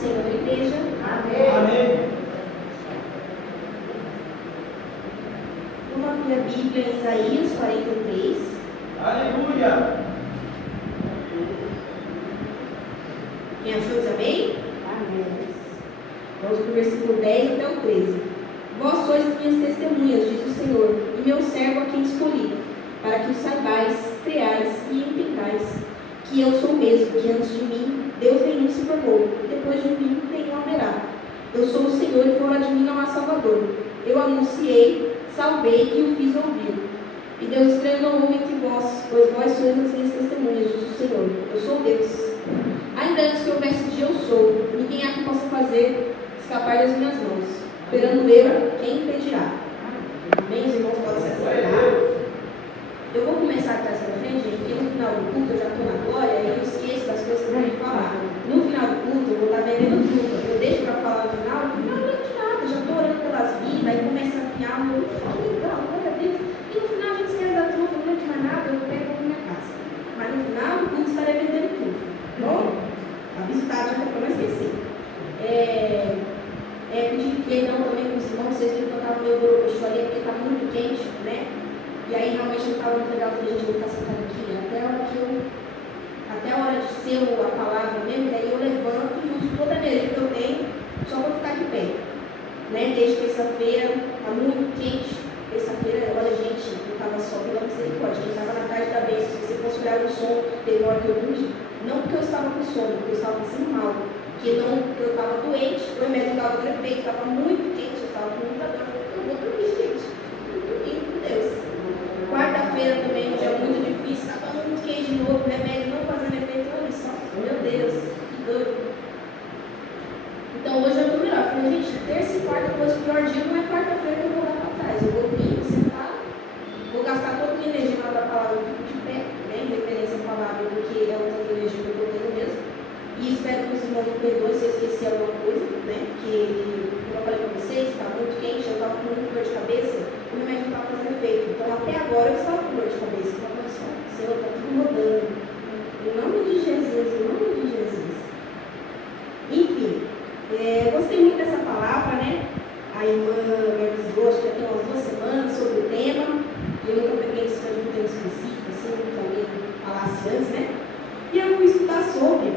Senhor, igreja. Amém. Amém. Vamos abrir a Bíblia em Isaías 43. Aleluia. Quem achou, diz amém? Amém. Vamos para o versículo 10 até o 13. Vós sois minhas testemunhas, diz o Senhor, e meu servo a quem escolhi, para que o saibais, creais e entendais, que eu sou o mesmo, que antes de mim Deus nenhum se formou, e depois de mim nenhum haverá. Eu sou o Senhor e fora de mim não há Salvador. Eu anunciei, salvei e o fiz ouvir. E Deus estranho não houve entre vós, pois vós sois as minhas testemunhas, diz o Senhor. Eu sou Deus. Ainda antes que houvesse dia eu sou, ninguém há que possa fazer escapar das minhas mãos. Esperando eu, quem impedirá? Amém, os irmãos podem se assentar. Eu vou começar aqui essa frente, gente, porque no final do culto eu já estou na glória e eu esqueço das coisas que eu tenho que falar. No final do culto eu vou estar vendendo trufa. Eu deixo para falar no final não lembro de nada, já estou orando pelas vidas, aí começa a afiar, que legal, glória a Deus. E no final a gente esquece da trufa, não lembro de mais nada, eu pego na minha casa. Mas no final do culto estarei vendendo trufa. Bom? Aviso tá, já para não esquecer. Pedir perdão também para os irmãos, vocês viram que eu estava meio borocochô ali, porque está muito quente, né? E aí realmente não estava muito legal, falei, gente, eu vou ficar sentada aqui, até a hora de ser a palavra mesmo, daí eu levanto e uso toda a energia que eu tenho, só para ficar de pé. Né? Desde terça-feira, está muito quente, terça-feira, olha gente, eu estava só pela misericórdia, eu estava na tarde da bênção, se você fosse olhar o som, teve hora que eu dormi, não porque eu estava com sono, porque eu estava passando mal, porque eu estava doente, o remédio estava fazendo efeito, estava muito quente, eu estava com muita dor, eu vou dormir, gente, eu dormi com Deus. Quarta-feira também, um dia muito difícil, estava muito quente de novo, o remédio não fazendo efeito, olha só, meu Deus, que doido. Então hoje eu estou melhor, falei, gente, terça e quarta fosse o pior dia, não é quarta-feira que eu vou dar para trás, eu vou vir, vou sentar, vou gastar toda a minha energia na hora da palavra, eu fico de pé, né, em referência à palavra, porque é o tanto de energia que eu estou tendo mesmo. E espero que os irmãos me perdoem se eu esqueci alguma coisa, né? Porque, como eu falei para vocês, está muito quente, eu estava com muita dor de cabeça, o remédio não estava fazendo efeito. Então, até agora eu estava com dor de cabeça. Eu estava pensando, Senhor, está tudo rodando. Em nome de Jesus, em nome de Jesus. Enfim, gostei muito dessa palavra, né? A irmã me avisou, acho que já tem umas 2 semanas, sobre o tema. E eu nunca peguei esse tema de um tema específico, assim, que alguém falasse antes, né? E eu fui estudar sobre.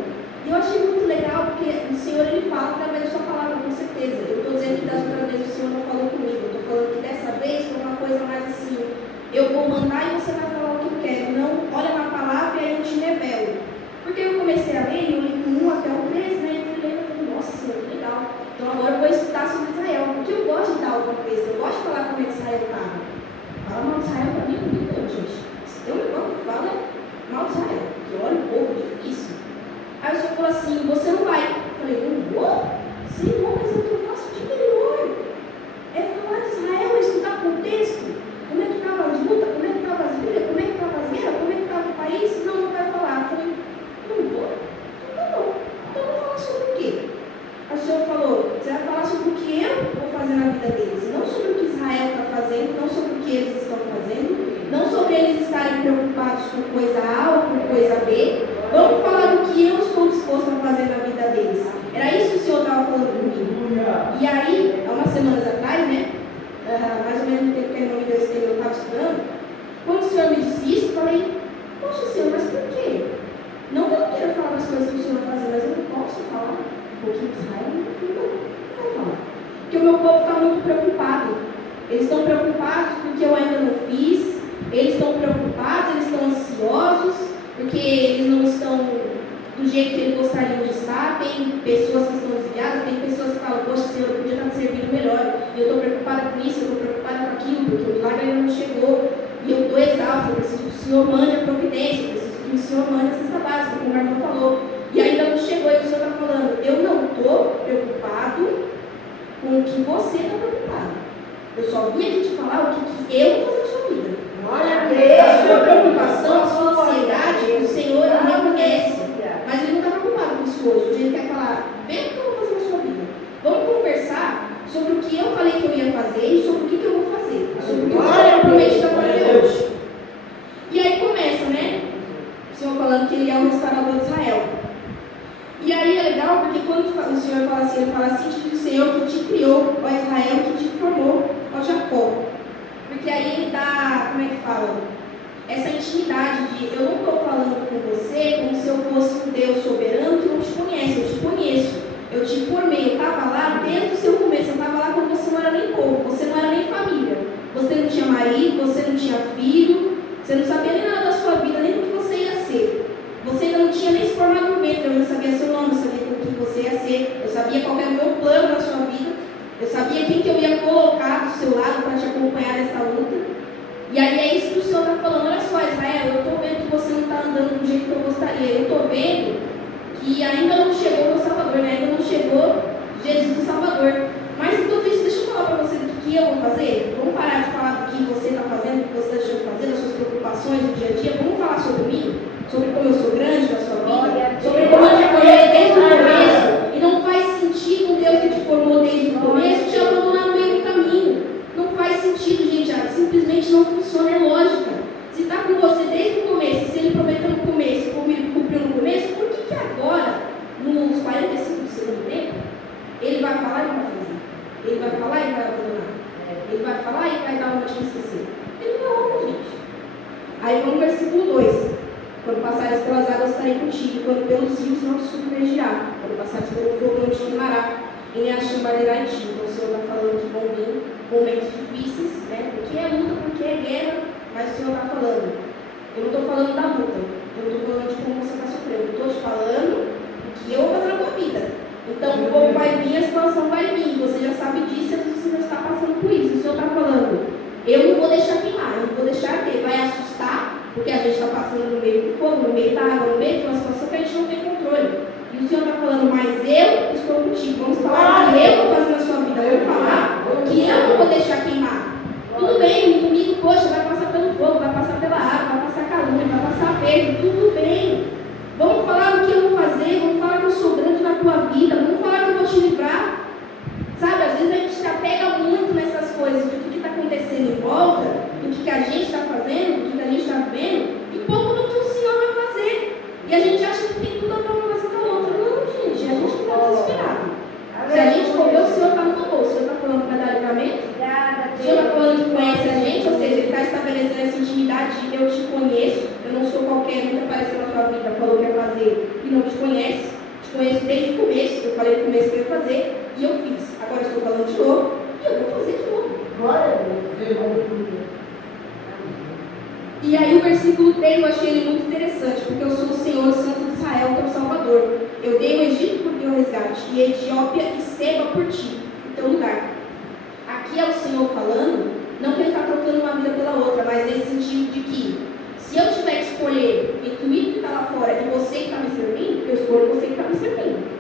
E eu achei muito legal, porque o Senhor, Ele fala através da sua palavra, com certeza. Eu estou dizendo que das outras vezes o Senhor não falou comigo. Eu estou falando que dessa vez foi uma coisa mais assim, eu vou mandar e você vai falar o que eu quero. Não, olha na palavra e aí eu te revelo. Porque eu comecei a ler, e eu li do 1 até o 13, né? E eu falei, nossa Senhor, que legal. Então agora eu vou estudar sobre Israel, porque eu gosto de dar o contexto, eu gosto de falar como é que Israel estava. Fala mal de Israel para mim, não, gente. Se tem um negócio que fala, mal de Israel. Porque olha o povo difícil. Aí o Senhor falou assim, você não vai. Eu falei, não vou? Senhor, mas é o que eu faço de melhor. É falar de Israel, é estudar contexto. Como é que estava as lutas, como é que estava as brigas, como é que estava as guerras, como é que estava o país. Não, não vai falar. Eu falei, não vou? Então tá bom. Então eu vou falar sobre o quê? Aí o Senhor falou, você vai falar sobre o que eu vou fazer na vida deles. Não sobre o que Israel está fazendo, não sobre o que eles estão fazendo, não sobre eles estarem preocupados com coisa A ou com coisa B. Vamos falar do que eu estou disposto a fazer na vida deles. Era isso que o Senhor estava falando comigo. E aí, há umas semanas atrás, né? Mais ou menos no tempo que a irmã me deu esse tema, eu estava estudando. Quando o Senhor me disse isso, eu falei, poxa Senhor, mas por quê? Não que eu não queira falar das coisas que o Senhor vai fazer, mas eu não posso falar. Porque Israel não vou falar. Porque o meu povo está muito preocupado. Eles estão preocupados porque eu ainda não fiz. Eles estão preocupados, eles estão ansiosos. Porque eles não estão do jeito que eles gostariam de estar. Tem pessoas que estão desviadas, tem pessoas que falam, poxa Senhor, eu podia estar te servindo melhor. E eu estou preocupada com isso, eu estou preocupada com aquilo, porque o milagre ainda não chegou. E eu estou exausta, eu preciso que o Senhor mande a providência, eu preciso que o Senhor mande a cesta básica, como o irmão falou. E ainda não chegou, e o Senhor está falando, eu não estou preocupado com o que você está preocupado. Eu só vim aqui te falar o que eu vou fazer na sua vida. Glória a Deus. A sua preocupação, a sua ansiedade, o Senhor reconhece. Mas Ele não está preocupado com isso hoje. Hoje Ele quer falar, vê o que eu vou fazer na sua vida. Vamos conversar sobre o que eu falei que eu ia fazer e sobre o que eu vou fazer. Sobre o que eu estou prometido a fazer hoje. E aí começa, né? O Senhor falando que Ele é o restaurador de Israel. E aí é legal porque quando o Senhor fala assim, ele fala assim, diz o Senhor que te criou, ó Israel, que te formou, ó Jacó. Porque aí ele dá, como é que fala? Essa intimidade de, eu não estou falando com você como se eu fosse um Deus soberano que não te conhece, eu te conheço. Eu te formei, eu estava lá desde o seu começo, eu estava lá quando você não era nem povo, você não era nem família. Você não tinha marido, você não tinha filho, você não sabia nem nada da sua vida, nem do que você ia ser. Você ainda não tinha nem se formado no ventre, eu não sabia seu nome, eu sabia com quem você ia ser, eu sabia qual era o meu plano na sua vida, eu sabia quem que eu ia colocar do seu lado para te acompanhar nessa luta. E aí é isso que o Senhor está falando, olha só Israel, eu estou vendo que você não está andando do jeito que eu gostaria, eu estou vendo que ainda não chegou o meu Salvador, né? Ainda não chegou Jesus o Salvador. Mas enquanto isso, deixa eu falar para você do que eu vou fazer. Vamos parar de falar do que você está fazendo, do que você está deixando de fazer, das suas preocupações do dia a dia. Vamos falar sobre mim, sobre como eu sou grande na sua vida, sobre como eu te formei desde o começo. E não faz sentido um Deus que te formou desde o começo te abandonar no meio do caminho. Não faz sentido, gente. Simplesmente não funciona, é lógica. Se está com você desde o começo, se ele prometeu no começo, cumpriu no começo, por que agora, nos 45 do segundo tempo, ele vai falar e não vai fazer? Ele vai falar e vai abandonar? Ele vai falar e vai dar uma de esquecer? Ele não é louco, gente. Aí vamos no versículo 2. Quando passares pelas águas estarei contigo, quando pelos rios não te submergirá, quando passares pelo fogo não te queimará, e nem a chama arderá em ti. Então o Senhor está falando que vão vir momentos difíceis, né? Porque é luta, porque é guerra, mas o Senhor está falando. Eu não estou falando da luta, eu não estou falando de como você está sofrendo, eu estou te falando o que eu vou fazer na tua vida. Então o fogo vai vir, a situação vai vir, você já sabe disso, você já está passando por isso. O Senhor está falando, eu não vou deixar queimar, eu não vou deixar que vai assustar, porque a gente está passando no meio do fogo, no meio da água, no meio de uma situação que a gente não tem controle. E o Senhor está falando, mas eu estou contigo. Vamos falar o que eu vou fazer na sua vida. Vamos falar que eu não vou deixar queimar. Tudo bem, comigo, poxa, vai passar pelo fogo, vai passar pela água, vai passar calúnia, vai passar perda, tudo bem. Vamos falar o que eu vou fazer, vamos falar que eu sou grande na tua vida, vamos falar que eu vou te livrar. Sabe, às vezes a gente se apega muito nessas coisas, do que está acontecendo em volta, do que a gente está fazendo, do que a gente está vivendo, e pouco do que o Senhor vai fazer. E a gente acha que tem tudo a ver uma coisa com a outra. Não, gente, a gente está desesperado. Se a gente for ver, o Senhor está no favor. O Senhor está falando que vai dar livramento? O Senhor está falando que conhece a gente, ou seja, Ele está estabelecendo essa intimidade de eu te conheço, eu não sou qualquer um que apareceu na sua vida, falou que ia fazer e não te conhece. Te conheço desde o começo, eu falei no começo que eu ia fazer e eu fiz. Agora eu estou falando de novo e eu vou fazer de novo. Glória a Deus. E aí o versículo 3 eu achei ele muito interessante, porque eu sou o Senhor, o Santo de Israel, teu Salvador. Eu dei o Egito por teu resgate, e a Etiópia e Seba por ti, em teu lugar. Aqui é o Senhor falando, não que Ele está trocando uma vida pela outra, mas nesse sentido de que, se eu tiver que escolher entre o ímpio que está lá fora e você que está me servindo, eu escolho você que está me servindo.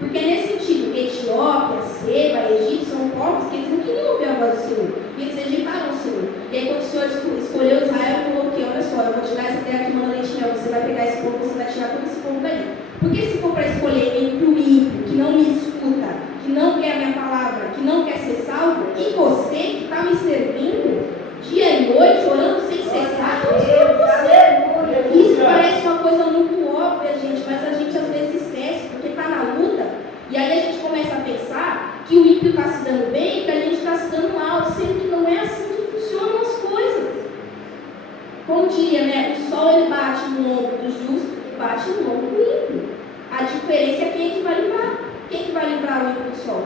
Porque nesse sentido, Etiópia, Seba, Egito são povos que eles não queriam ouvir a voz do Senhor, e eles rejeitaram o Senhor. E aí quando o Senhor escolheu Israel, ele falou que, olha só, eu vou te dar essa terra que manda leite e mel, você vai pegar esse povo, você vai tirar todo esse povo daí. Porque se for para escolher entre o ímpio, que não me escuta, que não quer a minha palavra, que não quer ser salvo, e você que está me servindo, dia e noite, orando sem cessar, eu escolho você. Isso parece uma coisa muito óbvia, gente, mas a gente às vezes esquece, porque está na luta, e aí a gente começa a pensar que o ímpio está se dando bem e que a gente está se dando mal, sendo que não é assim que funcionam as coisas. Como diria, né? O sol ele bate no ombro do justo e bate no ombro do ímpio. A diferença é quem é que vai livrar. Quem que vai livrar o ímpio do sol?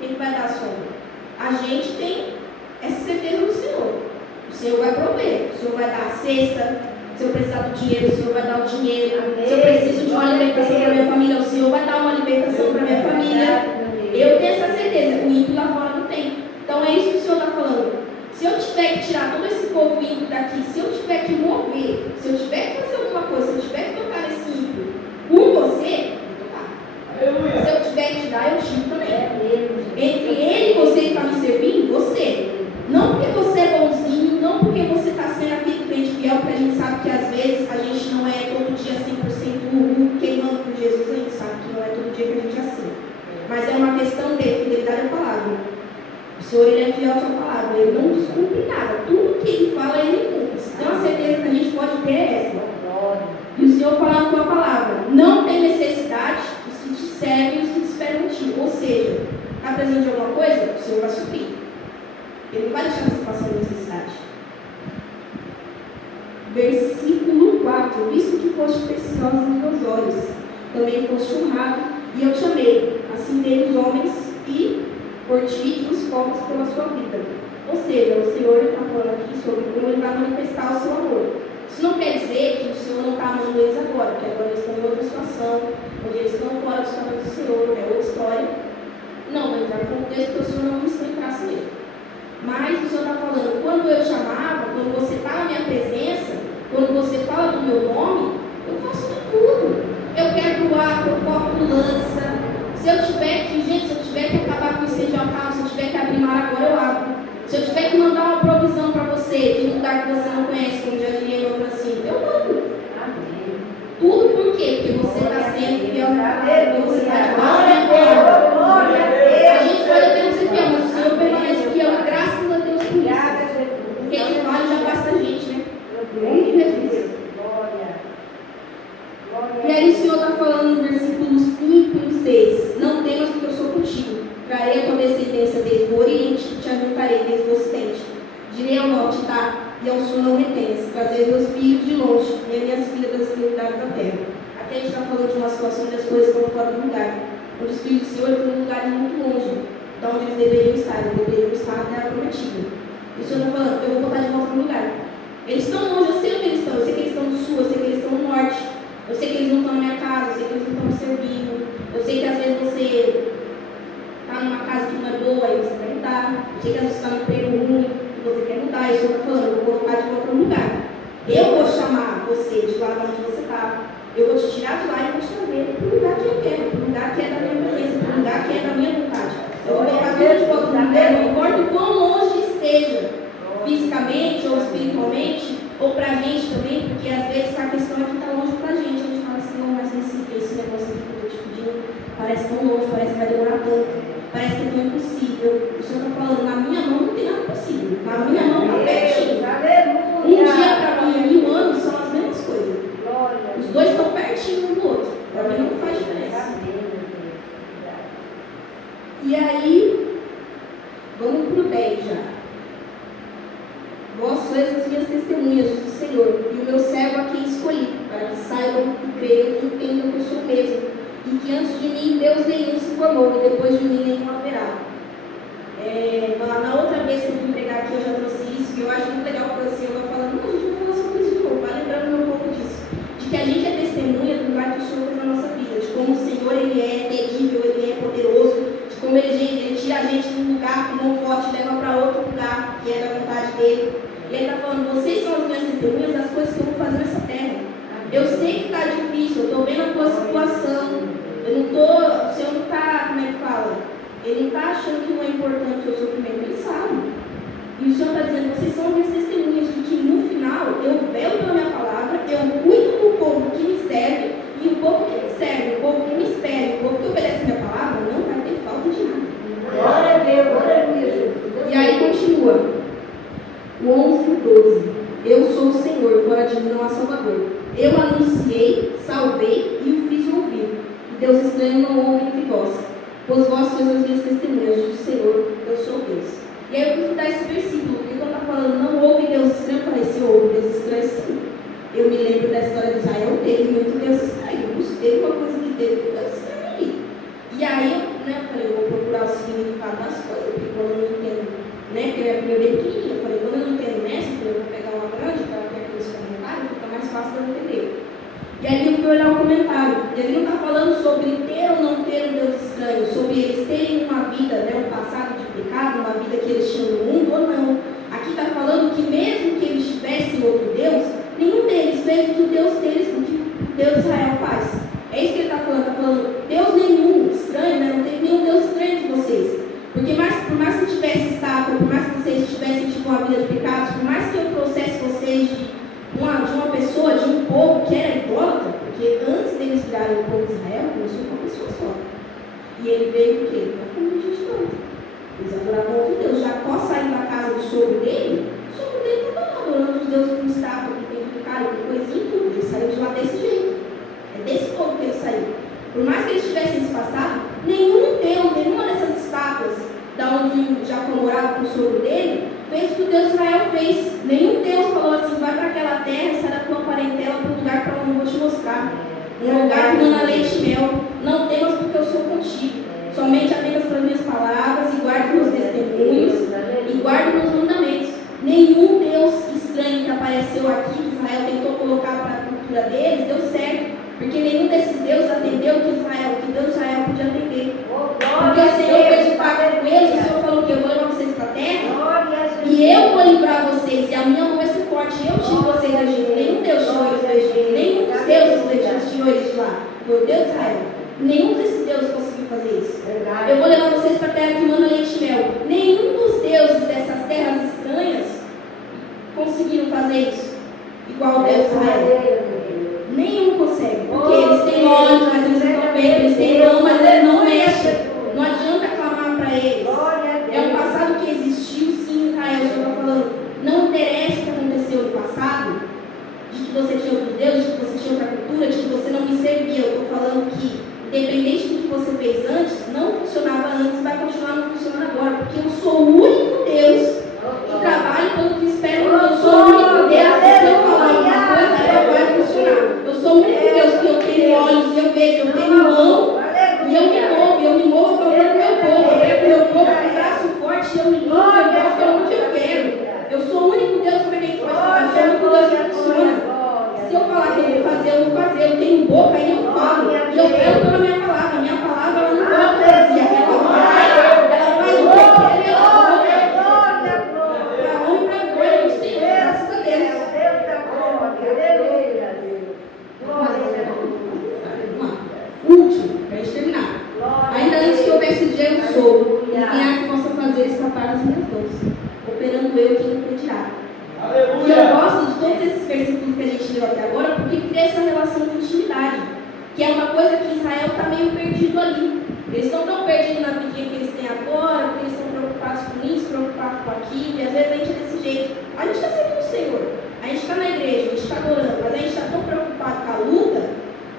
Quem que vai dar a sombra? A gente tem essa certeza no Senhor. O Senhor vai prover, o Senhor vai dar a cesta. Se eu precisar do dinheiro, o Senhor vai dar o dinheiro. Amém. Se eu preciso de uma alimentação para minha família, o Senhor vai dar uma alimentação para minha família. Eu tenho essa certeza, o ímpio lá fora não tem. Então é isso que o Senhor está falando. Se eu tiver que tirar todo esse povo ímpio daqui, se eu tiver que mover, se eu tiver que fazer alguma coisa, se eu tiver que tocar nesse ímpio por você, eu vou tocar. Aleluia. Se eu tiver que tirar, eu tiro também. Entre ele e você que está me servindo, você. Não porque você é bonzinho, não porque você está sendo aquele crente fiel, porque a gente sabe que às vezes a gente não é todo dia 100% queimando por Jesus, a gente sabe que não é todo dia que a gente é assim. Mas é uma questão de fidelidade à palavra. O Senhor ele é fiel à sua palavra, ele não descumpre nada. Tudo que ele fala, ele cumpre. Então a certeza que a gente pode ter é essa. E o Senhor fala na tua palavra, não tem necessidade os que te servem e os que te ti. Ou seja, está precisando de alguma coisa? O Senhor vai suprir. Ele não vai deixar você passar necessidade. Versículo 4. Visto que foste preciosa nos meus olhos, também foste honrado, e eu te amei. Assim dei os homens e por ti os povos pela sua vida. Ou seja, o Senhor está falando aqui sobre como ele vai manifestar o seu amor. Isso não quer dizer que o Senhor não está amando eles agora, porque agora eles estão em outra situação, onde eles estão fora dos caminhos do Senhor, é outra história. Não, vai entrar no contexto que o Senhor não quis entrar nele. Mas o Senhor está falando, quando eu te amava, quando você está na minha presença, quando você fala do meu nome, eu faço de tudo. Eu quebro o arco, eu corto lança. Se eu tiver que, gente, se eu tiver que acabar com o incêndio ao carro, se eu tiver que abrir mar agora, eu abro. Se eu tiver que mandar uma provisão para você, de um lugar que você não conhece, como já diria eu assim, eu mando. Tudo por quê? Porque você está sendo fiel a Deus, você está debaixo da palavra. A gente pode até ser fiel, mas o Senhor permanece fiel, graças a Deus por isso. Porque de vale já basta a gente, né? Muito difícil. E aí o Senhor está falando no versículos 5 e 6. Não temas, porque eu sou contigo. Trarei a tua descendência desde o oriente e te ajuntarei desde o ocidente. Direi ao norte, tá? E ao sul não me tenhas. Trazer meus filhos de longe e as minhas filhas das extremidades da terra. Aqui a gente está falando de uma situação onde as coisas estão fora do lugar. Onde os filhos do Senhor estão em lugares muito longe de onde eles deveriam estar. Eles deveriam estar na terra prometida. E o Senhor está falando, eu vou voltar de volta no lugar. Eles estão longe, eu sei onde eles estão. Eu sei que eles estão no sul, eu sei que eles estão no norte. Eu sei que eles não estão na minha casa, eu sei que eles não estão me servindo. Eu sei que às vezes você está numa casa que não é boa e você quer mudar. Eu sei que às vezes você está num emprego ruim e você quer mudar. E o Senhor está falando, eu vou colocar de volta no lugar. Eu vou chamar você de lá onde você está. Eu vou te tirar de lá e vou te trazer para o lugar que eu quero, para o lugar que é da minha presença, para o lugar que é da minha vontade. Eu vou colocar tudo de volta no lugar, não importa o quão longe esteja, fisicamente ou espiritualmente, ou para a gente também, porque às vezes a questão é que está longe para a gente fala assim, não, mas esse negócio aqui que eu estou te pedindo parece tão longe, parece que vai demorar tanto, parece que é tão impossível. O Senhor está falando, na minha mão não tem nada possível, na minha mão está pertinho. Um dia para mim e 1000 anos são as mesmas coisas. Os dois estão pertinho um do outro, para mim não faz diferença. E aí, vamos para o 10 já. Vós sois as minhas testemunhas, diz o Senhor, e o meu servo a quem escolhi, para que saibam e creiam e entendam que eu sou mesmo, e que antes de mim Deus nenhum se formou, e depois de mim nenhum haverá. Na outra vez que eu vim pregar aqui, eu já trouxe isso, e eu acho muito legal porque assim, eu vou falando, não, a gente vai falar sobre isso de novo, vai lembrando um pouco disso, de que a gente é testemunha do lugar que o Senhor fez na nossa vida, de como o Senhor ele é terrível, ele é poderoso, de como ele tira a gente de um lugar não forte e leva para outro lugar, que é da vontade dele. E ele está falando, vocês são as minhas testemunhas das coisas que eu vou fazer nessa terra. Eu sei que está difícil, eu estou vendo a tua situação. Eu não estou, o Senhor não está, como é que fala? Ele não está achando que não é importante o seu sofrimento, ele sabe. E o Senhor está dizendo, vocês são as minhas testemunhas de que no final eu velo pela minha palavra, eu cuido do povo que me serve, e o povo que me serve, o povo que me espera, o povo que obedece a minha palavra, não vai ter falta de nada. Glória a Deus, glória a Deus. E aí continua. O 11 e 12. Eu sou o Senhor, fora de mim não há Salvador. Eu anunciei, salvei e o fiz ouvir. E Deus estranho não houve entre vós. Pois vós sois as minhas testemunhas, diz o Senhor, eu sou Deus. E aí eu quis dar esse versículo, porque quando está falando não houve Deus estranho, eu falei, se houve Deus estranho, sim. Eu me lembro da história de Israel, teve muito Deus estranho. Teve uma coisa que teve Deus estranho ali. E aí eu falei, eu vou procurar o significado das coisas, porque quando eu não entendo, porque eu era bem pequenininha, eu falei, quando eu não entendo nessa, eu vou pegar uma grande para ter aqueles comentários, fica mais fácil de eu entender. E aí eu fui olhar o comentário, e ele não está falando sobre ter ou não ter um Deus estranho, sobre eles terem uma vida, um passado de pecado, uma vida que eles tinham no mundo ou não. Aqui está falando que mesmo que eles tivessem outro Deus, nenhum deles fez o que Deus deles, o que Deus de Israel faz. É isso que ele está falando, Deus nenhum estranho, não tem nenhum Deus estranho de vocês. Porque por mais que tivesse estátua, por mais que vocês tivessem uma vida de pecados, por mais que eu trouxesse vocês de uma pessoa, de um povo que era idólatra, porque antes deles virarem o povo de Israel, começou com uma pessoa só. E ele veio o quê? Da família de idólatra. Eles adoravam outro Deus. Jacó saiu da casa do sogro dele, o sogro dele estava lá adorando os deuses com estátua, que tem pecado, que coisinha e tudo. Ele saiu de lá desse jeito. É desse povo que ele saiu. Por mais que eles tivessem se passado, nenhum fez o que o Deus de Israel fez. Nenhum Deus falou assim, vai para aquela terra, sai da tua parentela para um lugar para onde eu vou te mostrar. Um lugar que manda leite e mel. Não temas porque eu sou contigo. Somente apenas para as minhas palavras e guarde meus testemunhos e guarde meus mandamentos. Nenhum Deus estranho que apareceu aqui, que Israel tentou colocar para a cultura deles, deu certo. Porque nenhum desses deuses atendeu o que Deus de Israel podia atender. Porque o Senhor fez o pacto com eles, o Senhor falou que eu vou levar vocês para a terra e eu vou livrar vocês, e a minha mão vai ser forte. Eu tiro vocês do Egito. Nenhum Deus tirou eles do Egito. Nenhum dos deuses do Egito tirou eles de lá. Foi o Deus de Israel. Nenhum desses deuses conseguiu fazer isso. Eu vou levar vocês para a terra que manda leite e mel. Nenhum dos deuses dessas terras estranhas conseguiram fazer isso. Igual o Deus de Israel. Nenhum consegue. Porque eles têm olhos, mas eles não estão vendo. Eles têm mão, mas eles não mexem. Não adianta clamar para eles. É um passado que existiu, sim, Israel. O Senhor está falando. Não interessa o que aconteceu no passado, de que você tinha outro Deus, de que você tinha outra cultura, de que você não me servia. Eu estou falando que, independente do que você fez antes, não funcionava antes, vai continuar não funcionando agora. Porque eu sou o único Deus que trabalha pelo que espera. Eu sou o único Deus que, se eu falar alguma coisa, ela vai funcionar. Eu sou o único Deus que eu tenho olhos, eu vejo, eu tenho mão, e eu me movo para o meu povo. Eu pego o meu povo com o braço forte, eu me limpo, eu vou para onde eu quero. Eu sou o único Deus que vai fazer, eu sou o único Deus que funciona. Se eu falar que eu vou fazer, eu vou fazer. Eu tenho boca e eu falo. E eu quero pela minha palavra. A minha palavra ela não volta vazia. Ela vai o que quer e ela volta. Para honra e para glória do Senhor, graças a Deus. Último, para a gente terminar. Ainda antes que houvesse dia, eu sou. E quem há que possa fazer escapar das minhas mãos. Operando eu que não pedirá. E eu gosto de todos esses versículos que a gente leu até agora, porque cria essa relação de intimidade, que é uma coisa que Israel está meio perdido ali. Eles não estão perdidos na vidinha que eles têm agora, porque eles estão preocupados com isso, preocupados com aquilo, e às vezes a gente é desse jeito. A gente está servindo o Senhor, a gente está na igreja, a gente está adorando, mas a gente está tão preocupado com a luta,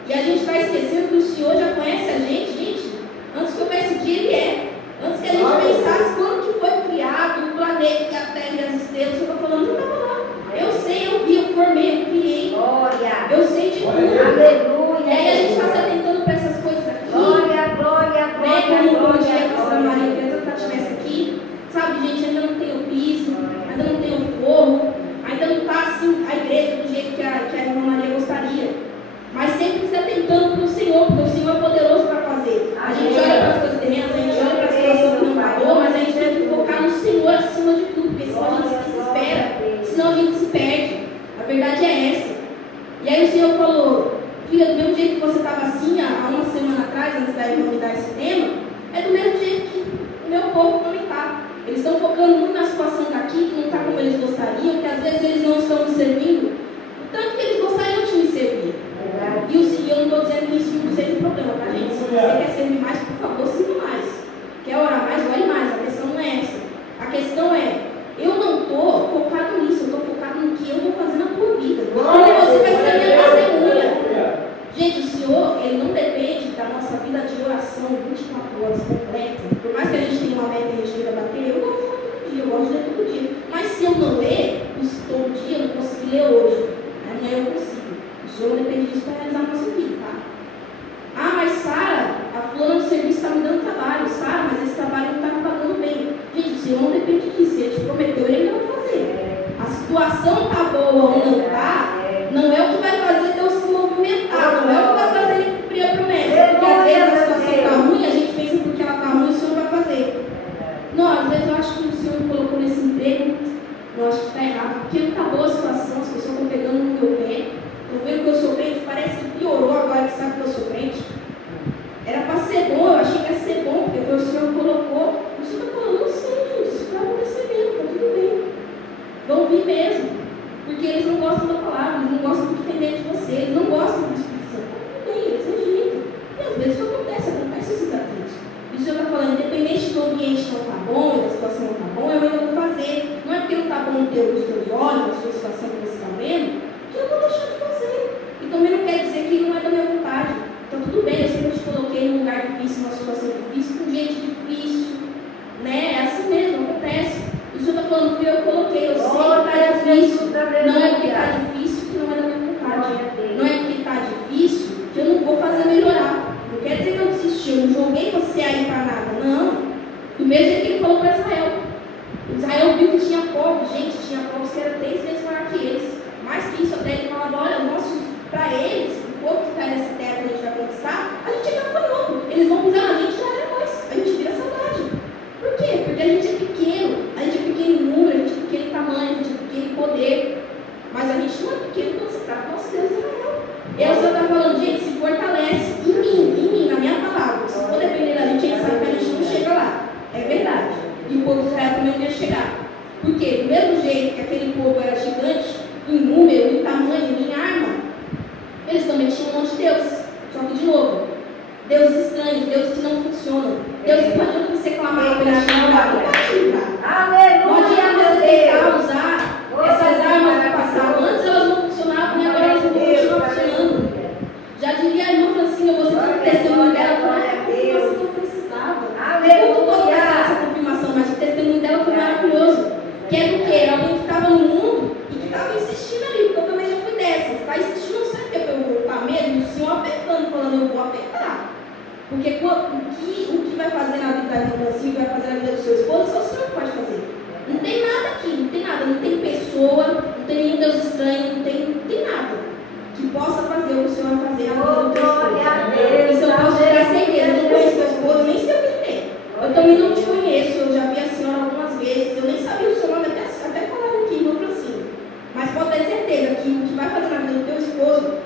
e a gente está esquecendo que o Senhor já conhece a gente, antes que houvesse dia, Ele é. Antes que a gente pensasse quando que foi criado o planeta, a terra e as estrelas, eu estou falando, não estava lá. Eu sei, eu vi, eu formei, eu criei. Eu sei de tudo. Aleluia. E aí a gente está se atentando para essas coisas aqui. Glória. Como um dia que a Sra. Maria Pedro estivesse aqui. Sabe, gente, ainda não tem o piso, ainda não tem o forro, ainda não está assim a igreja do jeito que a irmã Maria gostaria. Mas sempre se atentando para o Senhor, porque o Senhor é poderoso para fazer. A gente olha para as coisas terrenas, a gente olha para a situação que não pagou, mas a gente tem que focar no Senhor acima de tudo, porque senão a gente se desespera, senão a gente se perde. A verdade é essa. E aí o Senhor falou, filha, do mesmo jeito que você estava assim há uma semana atrás, antes da irmã me dar esse tema, é do mesmo jeito que o meu povo também está. Eles estão focando muito na situação daqui, que não está como eles gostariam, que às vezes eles não estão me servindo, o tanto que eles gostariam de me servir. E eu não estou dizendo que isso não seja um problema, tá, gente? Se você quer servir mais, por favor, sirva mais. Quer orar mais, ore mais. A questão não é essa. A questão é, eu não estou focado nisso, eu estou focado no que eu vou fazer na tua vida. Como você vai ser minha testemunha. Gente, o Senhor, Ele não depende da nossa vida de oração 24 horas completa. Por mais que a gente tenha uma meta e a gente queira bater, eu gosto de ler todo dia, eu gosto de ler todo dia. Mas se eu não ler todo dia, eu não consegui ler hoje. Amanhã eu consigo. O Senhor depende disso para realizar a nossa vida, tá? Ah, mas Sara, a fulana do serviço está me dando trabalho. Sara, mas esse trabalho não está me pagando bem. Gente, o Senhor não depende disso. Ele te prometeu, Ele ainda vai fazer. A situação está boa ou não está, não é o que vai fazer Deus se movimentar, não é o que vai fazer Ele cumprir a promessa. Porque às vezes a situação está ruim, a gente pensa porque ela está ruim, o Senhor vai fazer. Não, às vezes eu acho que o Senhor me colocou nesse emprego, eu acho que está errado, porque não está boa a situação, as pessoas estão pegando no meu pé. Estou vendo que eu sou crente, parece que piorou agora que sabe que eu sou crente. Era para ser bom, eu achei que ia ser bom, porque foi o Senhor que colocou. O Senhor está falando, não sei, gente, isso vai acontecer mesmo, está tudo bem. Vão vir mesmo, porque eles não gostam da palavra, eles não gostam do que tem dentro de você, eles não gostam do Espírito Santo. Está tudo bem, eles rejeitam. E às vezes isso acontece esses atritos. E o Senhor está falando, independente do ambiente não está bom, da situação não está bom, eu ainda vou fazer. Não é porque não está bom no teu, nos teus olhos, na sua situação que você está vendo, que eu vou deixar de fazer. E também não quer dizer que não é da minha vontade. Então tudo bem, eu sempre te coloquei num lugar difícil, numa situação difícil, com gente difícil, né? É assim mesmo, acontece. E o Senhor está falando, eu difícil. Jesus, Não é porque está aleluia. difícil que não é da minha vontade. Glória a Deus. Não é porque está difícil que eu não vou fazer melhorar. Não quer dizer que eu desisti, eu não joguei você aí para nada. Não. Do mesmo jeito que ele falou para Israel. Israel viu que tinha povos, gente, tinha povos que eram 3 vezes maior que eles. Mais que isso, até ele falava, olha, para eles, o povo que está nessa terra que a gente vai conquistar, a gente é gafanhoto. Eles vão pisar na gente, já era nós. A gente vira saudade. Por quê? Porque a gente é pequeno em número, a gente é pequeno em tamanho, a gente é pequeno em poder. Mas a gente não é pequeno quando se trata do nosso Deus Israel. E aí o Senhor está falando, gente, se fortalece em mim, na minha palavra. Se for depender da gente sabe que a gente não chega lá. É verdade. E o povo de Israel também não ia chegar. Por quê? Do mesmo jeito que aquele povo era gigante, em número, em tamanho, em arma, eles também tinham um monte de Deus. Só que, de novo, deuses estranhos, deuses que não funcionam. Deuses que não adianta você clamar para eles livrar, não vai te livrar. Não adianta você tentar usar essas armas do passado. Antes elas não funcionavam e agora elas não continuam funcionando. Já diria a irmã Francina, você tem um testemunho dela, que você não precisava. Eu não vou dar essa confirmação, mas o testemunho dela foi maravilhoso. Que é do quê? Era alguém que estava no mundo e que estava insistindo ali, porque eu também já fui dessa. Está insistindo, não sei o que eu vou voltar mesmo, e o Senhor apertando, falando, eu vou apertar. Porque o que vai fazer na vida da irmã Francina, o que vai fazer na vida do seu esposo, só o Senhor pode fazer. Não tem nada aqui, não tem nada, não tem pessoa, não tem nenhum Deus estranho, não tem nada que possa fazer o que o Senhor vai fazer na vida do teu esposo. Isso eu posso ter a certeza, eu não conheço teu esposo, nem sei o que ele tem. Eu também não te conheço, eu já vi a senhora algumas vezes, eu nem sabia o seu nome, até falaram aqui, irmã Francina. Mas pode ter certeza que o que vai fazer na vida do teu esposo,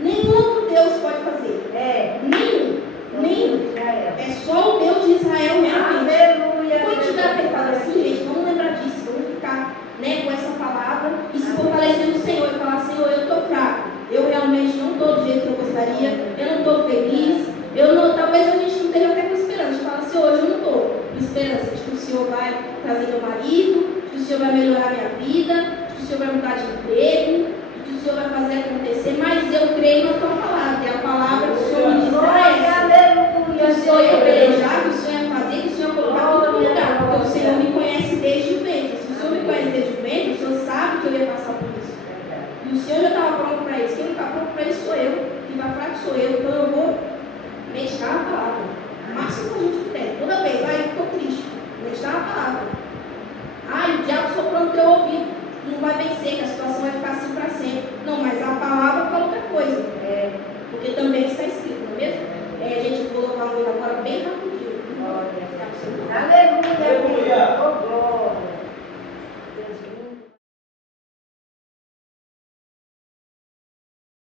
nenhum outro Deus pode fazer. Nenhum. É só o Deus de Israel realmente. Aleluia. Quando estiver apertado assim, gente, vamos lembrar disso, vamos ficar com essa palavra e se fortalecer no Senhor e falar, Senhor, eu estou fraco, eu realmente não estou do jeito que eu gostaria, eu não estou feliz, talvez a gente não esteja até com esperança, a gente fala assim, hoje eu não estou com esperança de que o Senhor vai trazer meu marido, de que o Senhor vai melhorar minha vida, de que o Senhor vai mudar de emprego, de que o Senhor vai fazer acontecer, mas eu creio na tua palavra, e a palavra que o Senhor me diz é essa. Que o Senhor ia pelejar, que o Senhor ia fazer, que o Senhor ia colocar tudo no lugar, porque o Senhor me conhece desde o ventre. Se o Senhor me conhece desde o ventre, o Senhor sabe que eu ia passar por isso. E o Senhor já estava pronto para isso. Quem não está pronto para isso sou eu. Quem está fraco sou eu. Então eu vou meditar na palavra. O máximo que a gente puder. Toda vez, eu estou triste. Meditar na palavra. O diabo soprando no teu ouvido. Não vai vencer, que a situação vai ficar assim para sempre. Não, mas a palavra fala outra coisa. Porque também está escrito, não é mesmo? A gente colocou agora bem rapidinho. Aleluia.